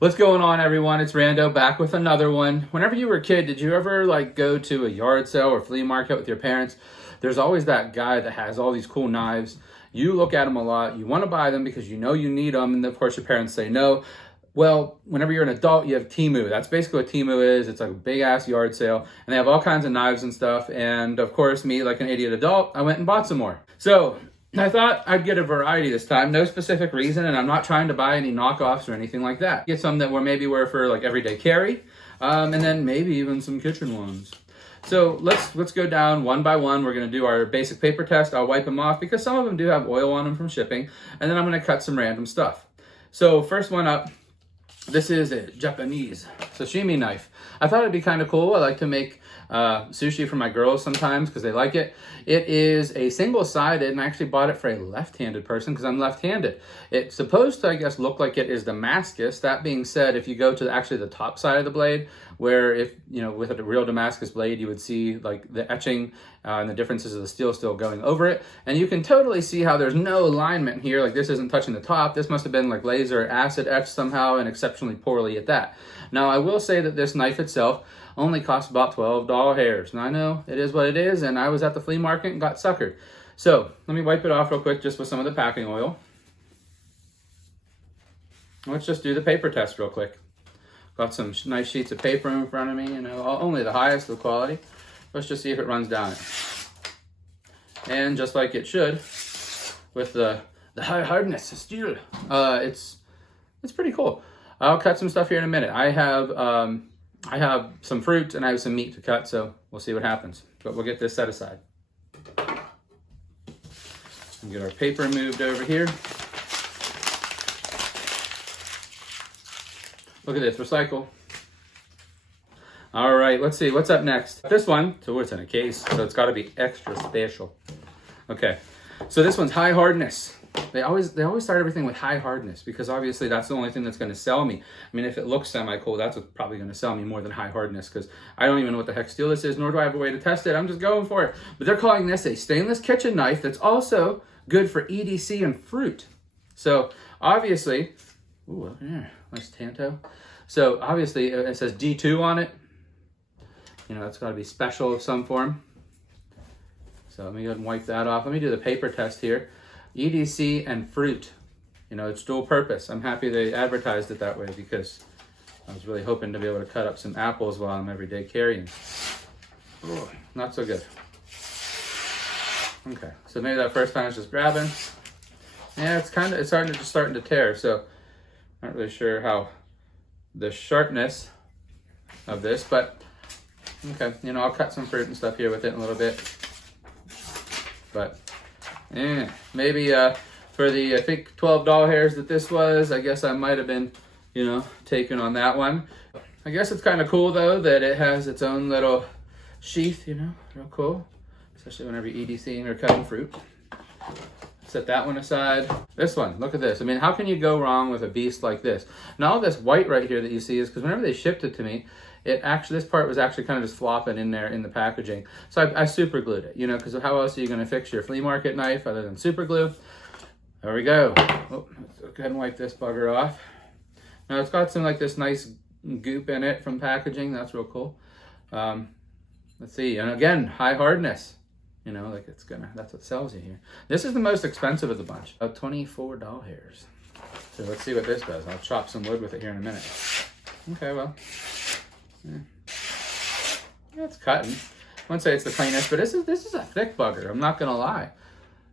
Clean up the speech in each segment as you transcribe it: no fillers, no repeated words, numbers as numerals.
What's going on, everyone? It's Rando back with another one. Whenever you were a kid, did you ever go to a yard sale or flea market with your parents? There's always that guy that has all these cool knives. You look at them a lot. You want to buy them because you know you need them, and of course your parents say no. Well, whenever you're an adult, you have Temu. That's basically what Temu is. It's like a big ass yard sale, and they have all kinds of knives and stuff. And of course, me, like an idiot adult, I went and bought some more. So I thought I'd get a variety this time. No specific reason, and I'm not trying to buy any knockoffs or anything like that. Get some that were for like everyday carry, and then maybe even some kitchen ones. So let's go down one by one. We're gonna do our basic paper test. I'll wipe them off because some of them do have oil on them from shipping, and then I'm gonna cut some random stuff. So first one up, this is a Japanese sashimi knife. I thought it'd be kind of cool. I like to make sushi for my girls sometimes because they like it. It is a single-sided, and I actually bought it for a left-handed person because I'm left-handed. It's supposed to, I guess, look like it is Damascus. That being said, if you go to actually the top side of the blade, where if, you know, with a real Damascus blade, you would see like the etching and the differences of the steel still going over it. And you can totally see how there's no alignment here. Like this isn't touching the top. This must have been like laser acid etched somehow, and exceptionally poorly at that. Now, I will say that this knife itself only costs about $12 hairs. And I know it is what it is, and I was at the flea market and got suckered. So let me wipe it off real quick just with some of the packing oil. Let's just do the paper test real quick. Got some nice sheets of paper in front of me, you know, only the highest of quality. Let's just see if it runs down it. And just like it should, with the high hardness of steel, it's pretty cool. I'll cut some stuff here in a minute. I have some fruit and I have some meat to cut, so we'll see what happens. But we'll get this set aside. And get our paper moved over here. Look at this, recycle. All right, let's see, what's up next? This one, so it's in a case, so it's gotta be extra special. Okay, so this one's high hardness. They always start everything with high hardness because obviously that's the only thing that's going to sell me. I mean, if it looks semi-cool, that's what's probably going to sell me more than high hardness because I don't even know what the heck steel this is, nor do I have a way to test it. I'm just going for it. But they're calling this a stainless kitchen knife that's also good for EDC and fruit. So obviously, ooh, yeah, nice tanto. So obviously it says D2 on it. You know, that's got to be special of some form. So let me go ahead and wipe that off. Let me do the paper test here. EDC and fruit, you know, it's dual purpose. I'm happy they advertised it that way because I was really hoping to be able to cut up some apples while I'm everyday carrying. Oh, not so good. Okay, so maybe that first time it's just grabbing. Yeah, it's starting to tear, so not really sure how the sharpness of this, but okay, you know, I'll cut some fruit and stuff here with it in a little bit. But maybe for the, I think, $12 hairs that this was, I guess I might have been, you know, taken on that one. I guess it's kind of cool, though, that it has its own little sheath, you know, real cool. Especially whenever you're EDCing or cutting fruit. Set that one aside. This one, look at this. I mean, how can you go wrong with a beast like this? Now, all this white right here that you see is because whenever they shipped it to me, this part was actually kind of just flopping in there in the packaging. So I super glued it, you know, because how else are you going to fix your flea market knife other than super glue? There we go. Oh, let's go ahead and wipe this bugger off. Now it's got some like this nice goop in it from packaging. That's real cool. Let's see. And again, high hardness. You know, like that's what sells you here. This is the most expensive of the bunch. About $24 hairs. So let's see what this does. I'll chop some wood with it here in a minute. Okay, well. Yeah, it's cutting. I wouldn't say it's the cleanest, but this is a thick bugger. I'm not gonna lie.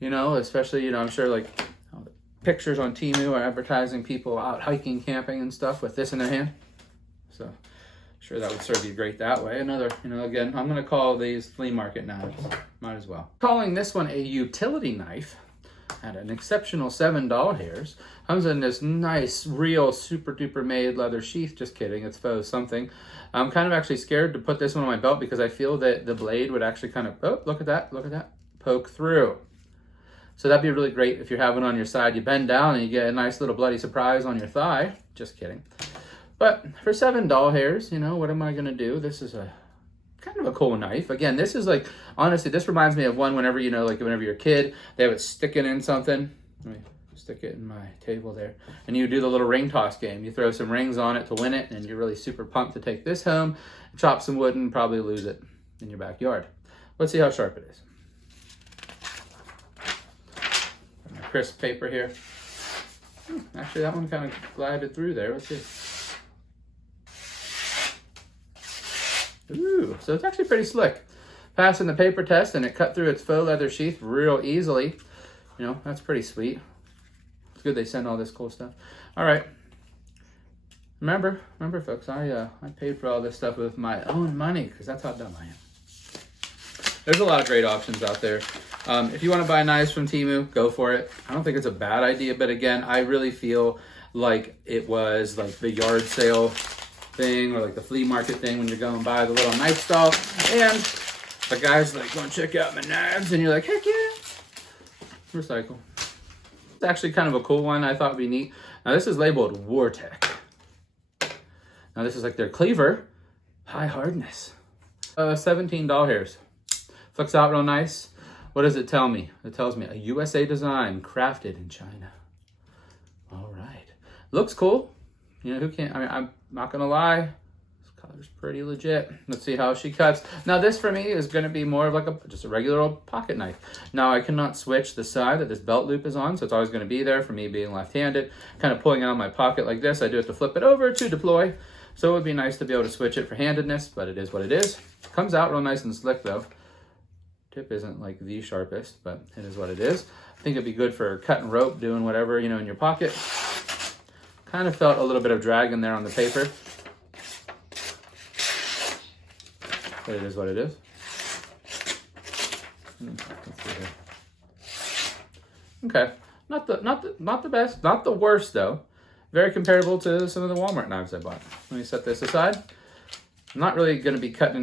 You know, especially, you know, I'm sure like the pictures on Temu are advertising people out hiking, camping, and stuff with this in their hand. So I'm sure that would serve you great that way. Another, you know, again, I'm gonna call these flea market knives. Might as well. Calling this one a utility knife at an exceptional $7 hairs. Comes in this nice, real, super duper made leather sheath. Just kidding, it's faux something. I'm kind of actually scared to put this one on my belt because I feel that the blade would actually kind of, oh, look at that, poke through. So that'd be really great if you're having it on your side. You bend down and you get a nice little bloody surprise on your thigh. Just kidding. But for $7 hairs, you know, what am I gonna do? This is a kind of a cool knife. Again, this is like, honestly, this reminds me of one whenever, you know, like whenever you're a kid, they have it sticking in something. Let me stick it in my table there. And you do the little ring toss game. You throw some rings on it to win it, and you're really super pumped to take this home, chop some wood, and probably lose it in your backyard. Let's see how sharp it is. Got my crisp paper here. Actually, that one kind of glided through there. Let's see. Ooh, so it's actually pretty slick. Passing the paper test, and it cut through its faux leather sheath real easily. You know, that's pretty sweet. It's good they send all this cool stuff. All right. Remember, folks, I paid for all this stuff with my own money because that's how dumb I am. There's a lot of great options out there. If you want to buy knives from Temu, go for it. I don't think it's a bad idea, but again, I really feel like it was like the yard sale thing or like the flea market thing when you're going by the little knife stall and the guy's like, "Go and check out my knives," and you're like, "Heck yeah." Recycle. It's actually kind of a cool one. I thought would be neat. Now this is labeled Wartech. Now this is like their cleaver, high hardness. 17 doll hairs. Flicks out real nice. What does it tell me? It tells me a USA design, crafted in China. All right. Looks cool. You know, who can't, I mean, I'm not gonna lie. This color's pretty legit. Let's see how she cuts. Now this for me is gonna be more of like just a regular old pocket knife. Now I cannot switch the side that this belt loop is on, so it's always gonna be there for me being left-handed. Kind of pulling out of my pocket like this. I do have to flip it over to deploy. So it would be nice to be able to switch it for handedness, but it is what it is. Comes out real nice and slick though. Tip isn't like the sharpest, but it is what it is. I think it'd be good for cutting rope, doing whatever, you know, in your pocket. Kind of felt a little bit of drag in there on the paper. But it is what it is. Let's see here. Okay, not the best, not the worst though. Very comparable to some of the Walmart knives I bought. Let me set this aside. I'm not really going to be cutting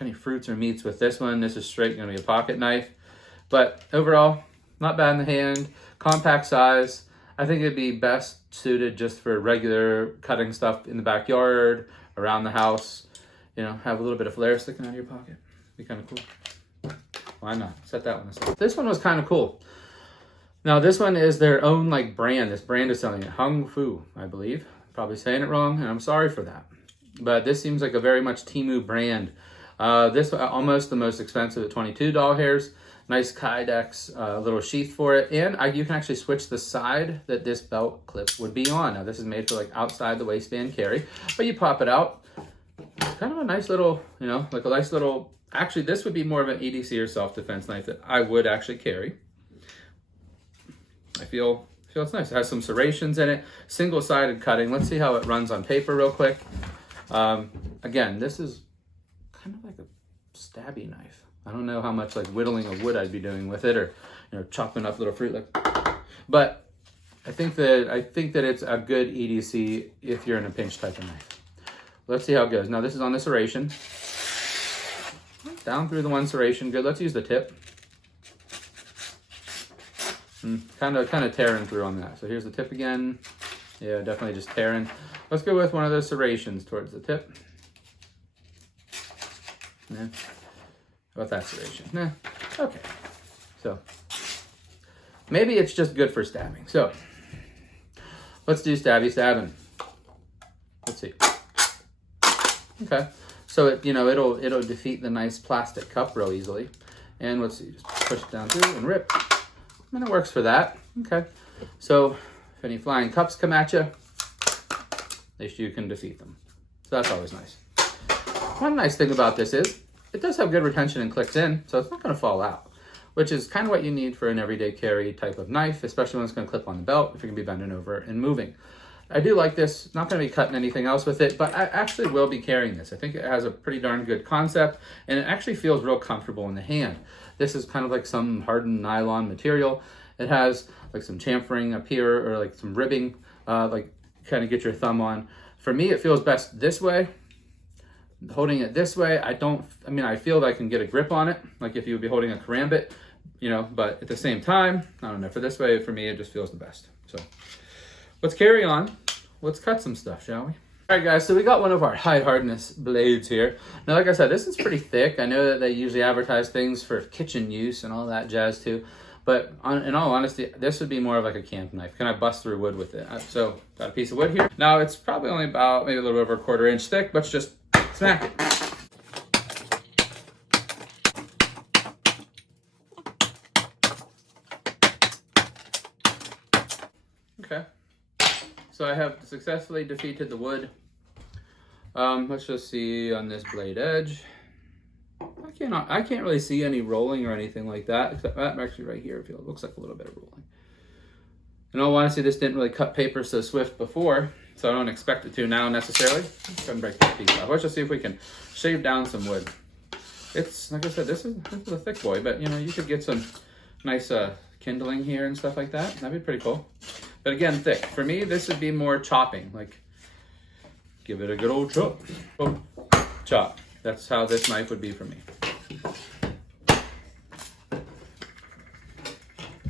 any fruits or meats with this one. This is straight going to be a pocket knife. But overall, not bad in the hand. Compact size. I think it'd be best suited just for regular cutting stuff in the backyard, around the house. You know, have a little bit of flair sticking out of your pocket. Be kind of cool. Why not? Set that one aside. This one was kind of cool. Now this one is their own like brand. This brand is selling it. Hung Fu, I believe. Probably saying it wrong, and I'm sorry for that. But this seems like a very much Temu brand. This almost the most expensive at 22 doll hairs. Nice Kydex little sheath for it. And you can actually switch the side that this belt clip would be on. Now this is made for like outside the waistband carry. But you pop it out. It's kind of a nice little, you know, like a nice little... Actually, this would be more of an EDC or self-defense knife that I would actually carry. I feel it's nice. It has some serrations in it. Single-sided cutting. Let's see how it runs on paper real quick. Again, this is kind of like a stabby knife. I don't know how much like whittling of wood I'd be doing with it, or you know, chopping up little fruit like. But I think that it's a good EDC if you're in a pinch type of knife. Let's see how it goes. Now this is on the serration. Down through the one serration. Good. Let's use the tip. Kind of tearing through on that. So here's the tip again. Yeah, definitely just tearing. Let's go with one of those serrations towards the tip. Yeah. How about that serration? Nah. Okay. So maybe it's just good for stabbing. So let's do stabby stabbing. Let's see. Okay. So it, you know, it'll defeat the nice plastic cup real easily. And let's see, just push it down through and rip. And it works for that. Okay. So if any flying cups come at you, at least you can defeat them. So that's always nice. One nice thing about this is it does have good retention and clicks in, so it's not going to fall out, which is kind of what you need for an everyday carry type of knife, especially when it's going to clip on the belt if you're going to be bending over and moving. I do like this. Not going to be cutting anything else with it, but I actually will be carrying this. I think it has a pretty darn good concept, and it actually feels real comfortable in the hand. This is kind of like some hardened nylon material. It has like some chamfering up here, or like some ribbing, like kind of get your thumb on. For me, it feels best this way. Holding it this way, I feel that I can get a grip on it, like if you would be holding a karambit, you know, but at the same time, I don't know, for this way, for me, it just feels the best. So let's carry on. Let's cut some stuff, shall we? All right, guys, so we got one of our high hardness blades here. Now, like I said, this is pretty thick. I know that they usually advertise things for kitchen use and all that jazz too, But in all honesty, this would be more of like a camp knife. Can I bust through wood with it? So got a piece of wood here. Now it's probably only about maybe a little over 1/4 inch thick, but let's just smack it. Okay. So I have successfully defeated the wood. Let's just see on this blade edge. I can't really see any rolling or anything like that, except that actually right here, it looks like a little bit of rolling. In all honesty, this didn't really cut paper so swift before, so I don't expect it to now necessarily. Let's go and break that piece off. Let's just see if we can shave down some wood. It's, like I said, this is a thick boy, but you know, you could get some nice kindling here and stuff like that. That'd be pretty cool. But again, thick. For me, this would be more chopping, like give it a good old chop. Oh, chop. That's how this knife would be for me.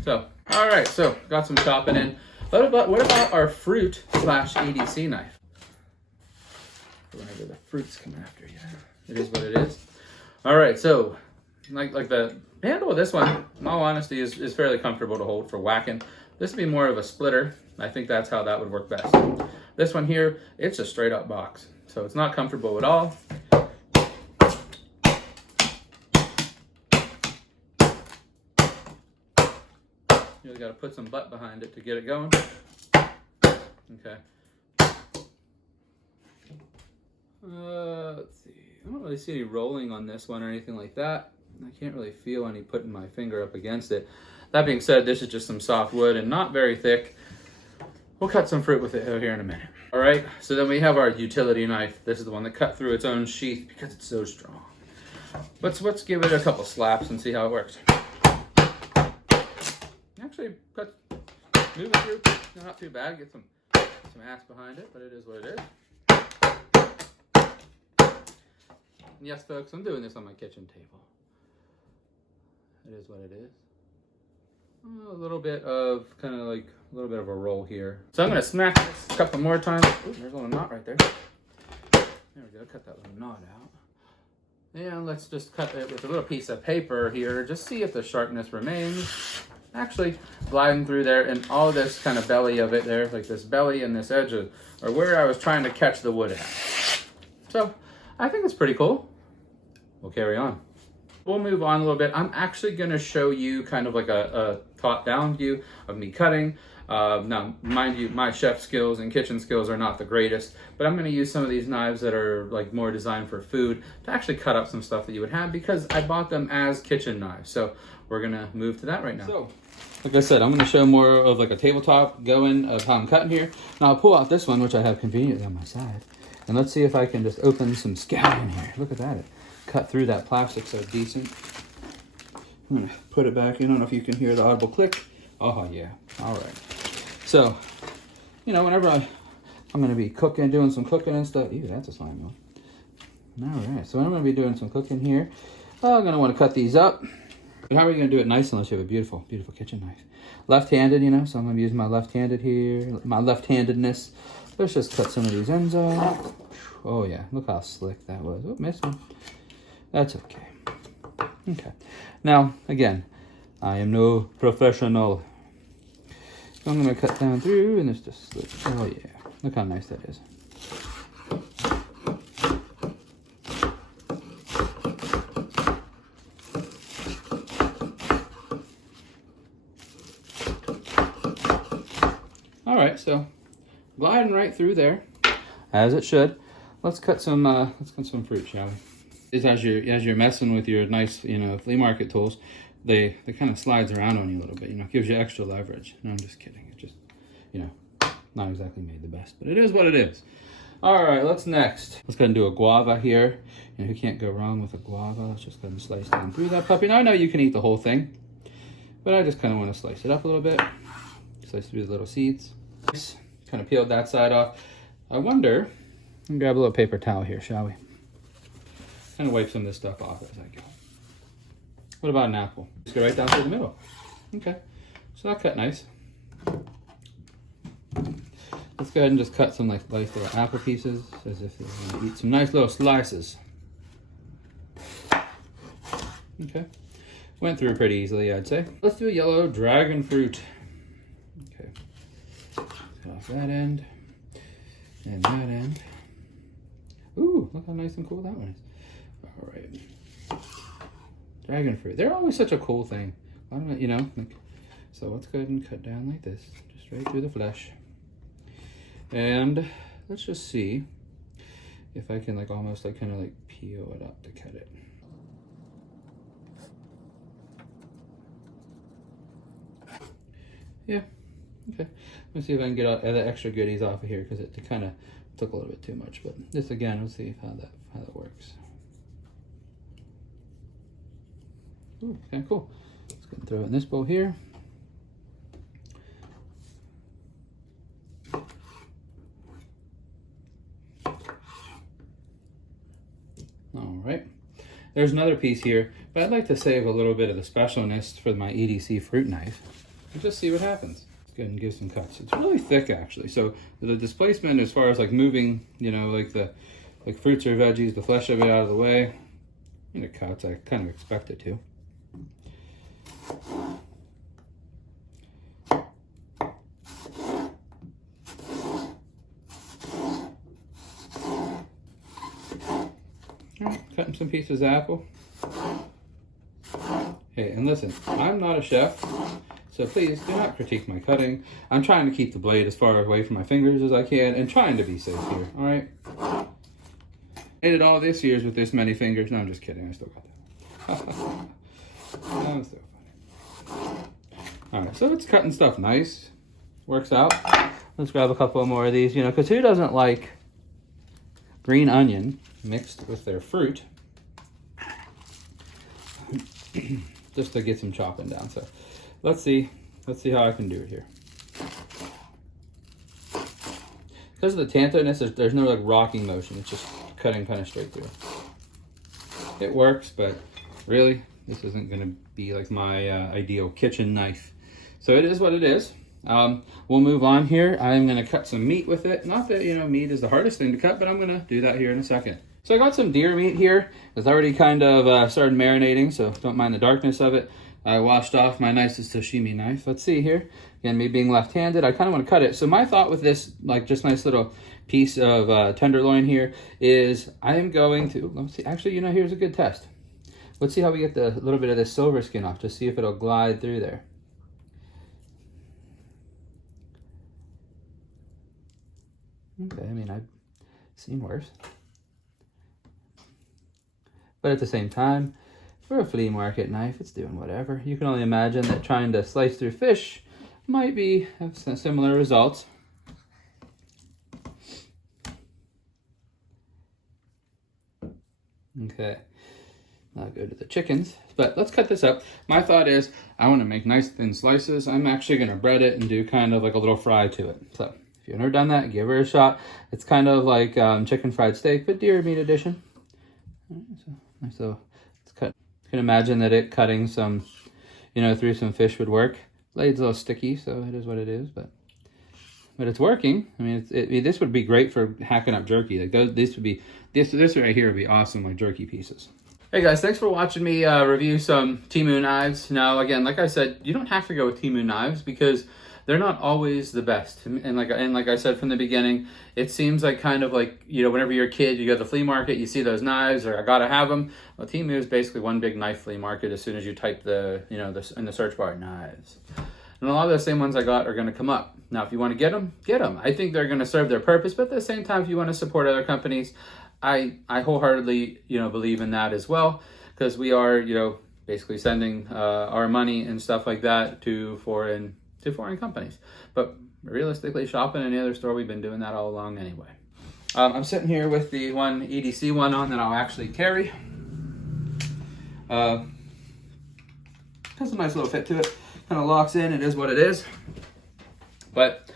So, all right, so got some chopping in. What about our fruit / EDC knife? Whenever the fruits come after you, it is what it is. All right, so like the handle of this one, in all honesty, is fairly comfortable to hold for whacking. This would be more of a splitter. I think that's how that would work best. This one here, it's a straight up box, so it's not comfortable at all. You really got to put some butt behind it to get it going. Okay. Let's see. I don't really see any rolling on this one or anything like that. I can't really feel any putting my finger up against it. That being said, this is just some soft wood and not very thick. We'll cut some fruit with it here in a minute. All right, so then we have our utility knife. This is the one that cut through its own sheath because it's so strong. Let's give it a couple slaps and see how it works. Actually, move it through. No, not too bad. Get some ass behind it, but it is what it is. And yes, folks, I'm doing this on my kitchen table. It is what it is. A little bit of a roll here. So I'm gonna smack this a couple more times. Ooh, there's a little knot right there. There we go. Cut that little knot out. And let's just cut it with a little piece of paper here. Just see if the sharpness remains. Actually gliding through there, and all this kind of belly of it there, like this belly and this edge are where I was trying to catch the wood at. So I think it's pretty cool. We'll carry on. We'll move on a little bit. I'm actually going to show you kind of like a top-down view of me cutting. Now, mind you, my chef skills and kitchen skills are not the greatest, but I'm going to use some of these knives that are like more designed for food to actually cut up some stuff that you would have because I bought them as kitchen knives. So we're going to move to that right now. So, like I said, I'm going to show more of like a tabletop going of how I'm cutting here. Now I'll pull out this one, which I have conveniently on my side. And let's see if I can just open some scalp in here. Look at that. It cut through that plastic so decent. I'm going to put it back. I don't know if you can hear the audible click. Oh, yeah. All right. So, you know, whenever I'm going to be cooking, doing some cooking and stuff. Ew, that's a slime one. All right. So I'm going to be doing some cooking here. I'm going to want to cut these up. But how are you going to do it nice unless you have a beautiful, beautiful kitchen knife? Left-handed, you know, so I'm going to use my left-handed here, my left-handedness. Let's just cut some of these ends off. Oh, yeah. Look how slick that was. Oh, missed one. That's okay. Okay. Now, again, I am no professional. So I'm going to cut down through, and it's just slick. Oh, yeah. Look how nice that is. All right, so gliding right through there, as it should. Let's cut some fruit, shall we? As you're messing with your nice, you know, flea market tools, they kind of slides around on you a little bit. You know, it gives you extra leverage. No, I'm just kidding. It just, you know, not exactly made the best, but it is what it is. All right, let's go ahead and do a guava here. You know, who can't go wrong with a guava? Let's just go ahead and slice down through that puppy. Now I know you can eat the whole thing, but I just kind of want to slice it up a little bit. Slice through the little seeds. Kind of peeled that side off. I wonder, let me grab a little paper towel here, shall we? Kind of wipe some of this stuff off as I go. What about an apple? Just go right down through the middle. Okay, so that cut nice. Let's go ahead and just cut some nice little apple pieces as if you're going to eat some nice little slices. Okay, Went through pretty easily, I'd say. Let's do a yellow dragon fruit. Okay. Cut off that end and that end. Ooh, look how nice and cool that one is. All right. Dragon fruit. They're always such a cool thing. Why don't I, you know, like, so let's go ahead and cut down like this, just right through the flesh. And let's just see if I can like almost like kind of like peel it up to cut it. Yeah, okay. Let's see if I can get all the extra goodies off of here because it kind of took a little bit too much. But this again, let's see how that works. Ooh, okay, cool. Let's go and throw it in this bowl here. All right. There's another piece here, but I'd like to save a little bit of the specialness for my EDC fruit knife. And just see what happens. Let's go ahead and give some cuts. It's really thick actually. So the displacement as far as like moving, you know, like the fruits or veggies, the flesh of it out of the way, and the cuts, I kind of expect it to. All right, cutting some pieces of apple. Hey, and listen, I'm not a chef. So please do not critique my cutting. I'm trying to keep the blade as far away from my fingers as I can and trying to be safe here, all right? I did it all this years with this many fingers. No, I'm just kidding. I still got that. I'm still funny. All right, so it's cutting stuff nice. Works out. Let's grab a couple more of these, you know, because who doesn't like green onion mixed with their fruit? Just to get some chopping down. So let's see how I can do it here. Because of the tanto-ness, there's no like rocking motion. It's just cutting kind of straight through. It works, but really, this isn't going to be like my ideal kitchen knife. So it is what it is. We'll move on here. I'm going to cut some meat with it. Not that, you know, meat is the hardest thing to cut, but I'm going to do that here in a second. So I got some deer meat here. It's already kind of started marinating, so don't mind the darkness of it. I washed off my nicest sashimi knife. Let's see here. Again, me being left-handed, I kind of want to cut it. So my thought with this, like just nice little piece of tenderloin here, is I'm going to, let's see, actually, you know, here's a good test. Let's see how we get the little bit of this silver skin off, just see if it'll glide through there. Okay, I mean, I've seen worse. But at the same time, for a flea market knife, it's doing whatever. You can only imagine that trying to slice through fish might have some similar results. Okay, I'll go to the chickens, but let's cut this up. My thought is I want to make nice thin slices. I'm actually going to bread it and do kind of like a little fry to it. So if you've never done that, give her a shot. It's kind of like chicken fried steak, but deer meat edition. So let's cut. You can imagine that it cutting some, you know, through some fish would work. Blade's a little sticky, so it is what it is, but it's working. I mean, this would be great for hacking up jerky. Like this right here would be awesome, like jerky pieces. Hey guys, thanks for watching me review some Temu knives. Now, again, like I said, you don't have to go with Temu knives because they're not always the best. And like I said from the beginning, it seems like kind of like, you know, whenever you're a kid, you go to the flea market, you see those knives, or I gotta have them. Well, Temu is basically one big knife flea market as soon as you type in the search bar, knives. And a lot of the same ones I got are gonna come up. Now, if you wanna get them, get them. I think they're gonna serve their purpose, but at the same time, if you wanna support other companies, I wholeheartedly, you know, believe in that as well, because we are, you know, basically sending our money and stuff like that to foreign companies. But realistically, shopping in any other store, we've been doing that all along anyway. I'm sitting here with the one EDC one on that I'll actually carry. Has a nice little fit to it. Kind of locks in. It is what it is. But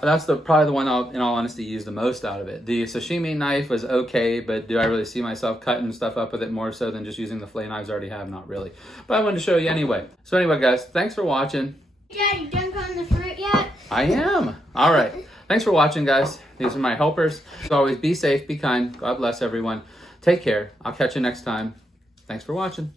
that's probably the one I'll, in all honesty, use the most out of it. The sashimi knife was okay, but do I really see myself cutting stuff up with it more so than just using the fillet knives I already have? Not really. But I wanted to show you anyway. So anyway, guys, thanks for watching. Dad, you done cutting the fruit yet? I am. All right. Thanks for watching, guys. These are my helpers. As always, be safe, be kind. God bless everyone. Take care. I'll catch you next time. Thanks for watching.